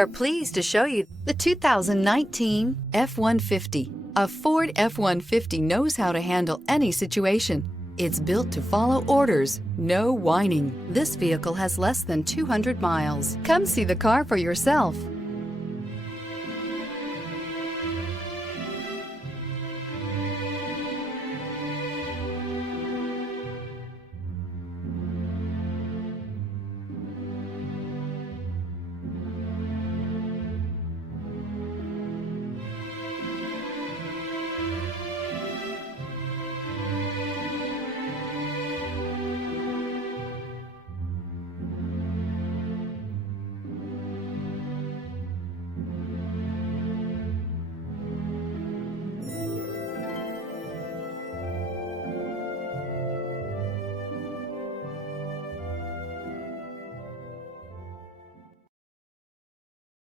We're pleased to show you the 2019 F-150. A Ford F-150 knows how to handle any situation. It's built to follow orders, no whining. This vehicle has less than 200 miles. Come see the car for yourself.